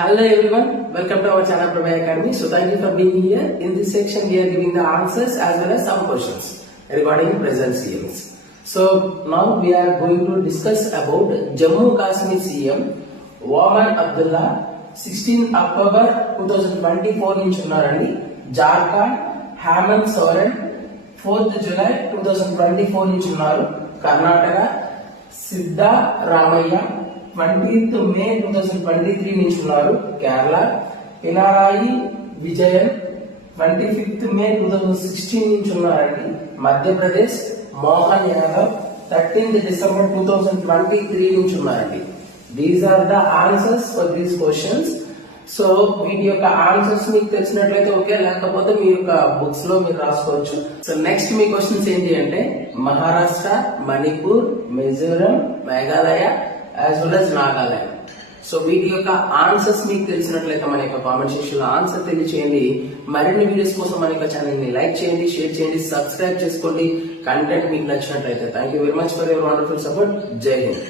Hello everyone, welcome to our channel Prabhay Academy. So thank you for being here. In this section we are giving the answers as well as some questions regarding present CMs. So now we are going to discuss about Jammu Kashmir CM Omar Abdullah 16 October 2024 నుంచి ఉన్నారండి. Jharkhand Hemant Soren 4th July 2024 నుంచి ఉన్నారు. Karnataka Siddha Ramayya 20th May 2023 నుంచి ఉన్నారు. Kerala పినారాయి Vijayan 25th May 2016 నుంచి ఉన్నారండి. Madhya Pradesh Mohan Yadav 13th December 2023 నుంచి ఉన్నారండి. These are the answers for these questions. So వీటి యొక్క ఆన్సర్స్ మీకు తెలిసినట్లయితే ఓకే, లేకపోతే మీ యొక్క బుక్స్ లో మీరు రాసుకోవచ్చు. సో నెక్స్ట్ మీ క్వశ్చన్స్ ఏంటి అంటే Maharashtra, Manipur, Mizoram, Meghalaya as well as Nagaland. So వీటి యొక్క ఆన్సర్స్ మీకు తెలిసినట్లయితే మన యొక్క కామెంట్ సెక్షన్ లో ఆన్సర్ తెలియచేయండి. మరిన్ని వీడియోస్ కోసం మన యొక్క ఛానల్ ని లైక్ చేయండి, షేర్ చేయండి, సబ్స్క్రైబ్ చేసుకోండి. కంటెంట్ మీకు నచ్చినట్లయితే thank you very much for your wonderful support. జై హింద్.